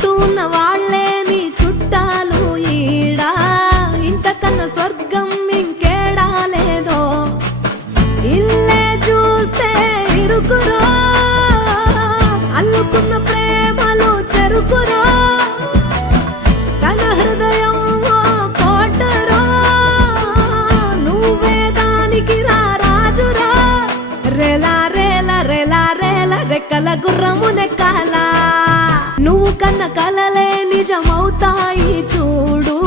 చుట్టూ ఉన్న వాళ్ళే నీ చుట్టాలు ఈడా, ఇంతకన్నా స్వర్గం ఇంకేడా లేదో. ఇల్లే చూస్తే ఇరుకురో, అల్లుకున్న ప్రేమలు చెరుకురో, తన హృదయం కోటరో, నువ్వే దానికి రాజురా. రేలా రేలా రేలా రేలా రెక్కల గుర్రము నెక్కాలా, నువ్వు కన్న కలలే నిజమవుతాయి చూడు.